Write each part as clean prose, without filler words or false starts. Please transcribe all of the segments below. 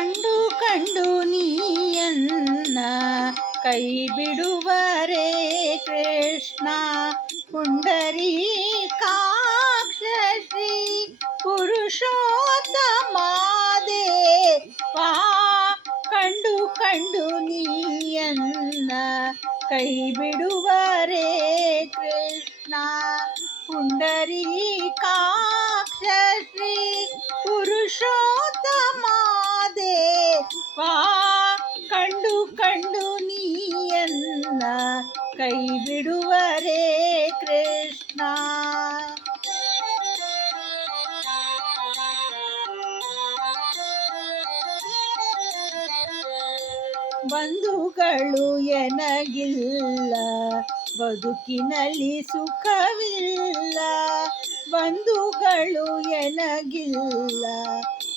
ಕಂಡು ಕಂಡು ನೀಯನ್ನ ಕೈ ಬಿಡುವರೇ ಕೃಷ್ಣ. ಪುಂಡರೀಕಾಕ್ಷ ಶ್ರೀ ಪುರುಷೋತ್ತಮಾದೇವಾ, ಕಂಡು ಕಂಡು ನೀಯನ್ನ ಕೈ ಬಿಡುವರೇ ಕೃಷ್ಣ. ಪುಂಡರೀಕಾಕ್ಷ ಶ್ರೀ ಪುರುಷೋತ್ತಮಾದೇವಾ, ಕಂಡು ಕಂಡು ನೀಯನ್ನ ಕೈ ಬಿಡುವರೇ ಕೃಷ್ಣ. ಬಂಧುಗಳು ಎನಗಿಲ್ಲ, ಬದುಕಿನಲ್ಲಿ ಸುಖವಿಲ್ಲ. ಬಂಧುಗಳು ಎನಗಿಲ್ಲ,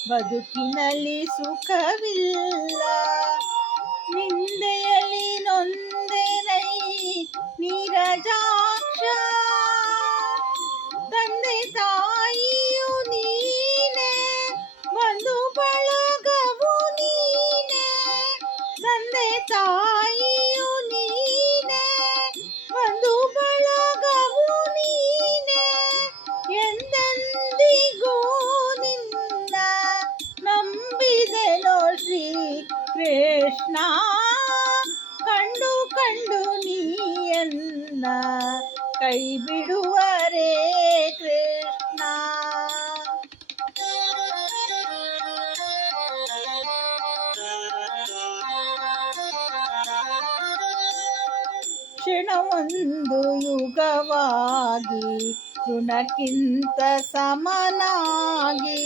ಬದುಕಿನಲ್ಲಿ ಸುಖವಿಲ್ಲ. ನಿಂದೆಯಲಿ ನೊಂದೆನೈ ನೀರಜಾಕ್ಷ, ತಂದೆ ತಾಯಿಯು ನೀನೆ, ಬಂಧು ಬಳಗವು ನೀನೆ. ತಂದೆ ತಾಯಿಯು ನೀನೆ, ಬಂಧು ಬಳಗವು ನೀನೆ. ಎಂದೆಂದಿಗೂ ನಿನ್ನ ನಂಬಿದೆನೋ ಶ್ರೀ ಕೃಷ್ಣ. ಕಂಡು ಕಂಡು ನೀಯನ್ನ ಕೈ ಬಿಡುವರೇ ಕೃಷ್ಣ. ಕ್ಷಣವೊಂದು ಯುಗವಾಗಿ ಋಣಕ್ಕಿಂತ ಸಮನಾಗಿ,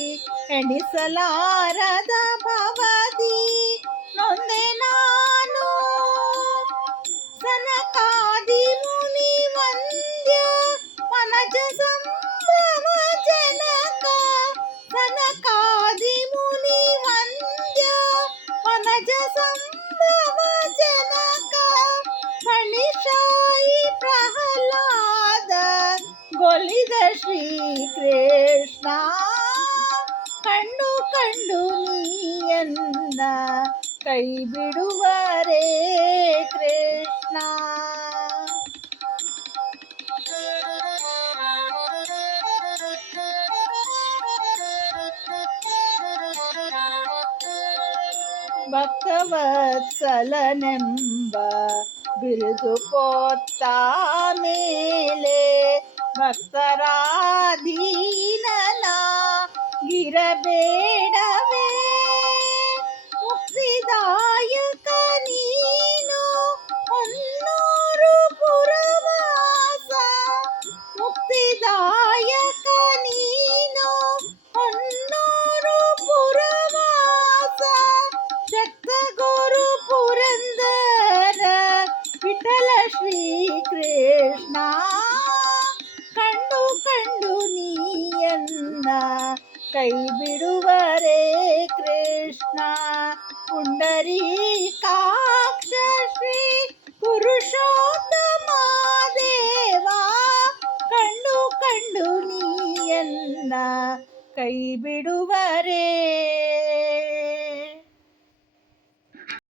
ಎಣಿಸಲಾರದ ಭವದಿ ನೊಂದೆ ನಾನು. ಸನಕಾದಿ ಮುನಿ ವಂದ್ಯ ವನಜ ಸಂಭ್ರಮ ಜನಕ, ಸನಕಾದಿ ಮುನಿ ವಂದ್ಯ ವನಜ ಸಂಭ್ರಮ ಜನಕ. ಫಣಿಶಾಯಿ ಪ್ರಹ್ಲಾದ ಗೊಲಿದ ಶ್ರೀ ಕೃಷ್ಣ. ಕಂಡು ಕಂಡು ನೀಯನ್ನ ಕೈ ಬಿಡುವರೇ ಕೃಷ್ಣ. ಭಕ್ತವತ್ಸಲನೆಂಬ ಬಿರುದು ಕೊತ್ತ ಮೇಲೆ, ಭಕ್ತರಾಧೀನನಾಗಿರಬೇಡವೇ. ಮುಕ್ತಿದಾಯಕ ನೀನು ಹೊನ್ನೂರು ಪುರವಾಸ, ಮುಕ್ತಿದಾಯಕ ನೀನು ಹೊನ್ನೂರು ಪುರವಾಸ. ಶಕ್ತ ಗುರು ಪುರಂದರ ವಿಠಲ ಶ್ರೀ ಕೃಷ್ಣ. ಕಂಡು ಕಂಡು ನೀಯನ್ನ ಕೈ ಬಿಡುವರೇ ಕೃಷ್ಣ. ಪುಂಡರೀಕಾಕ್ಷ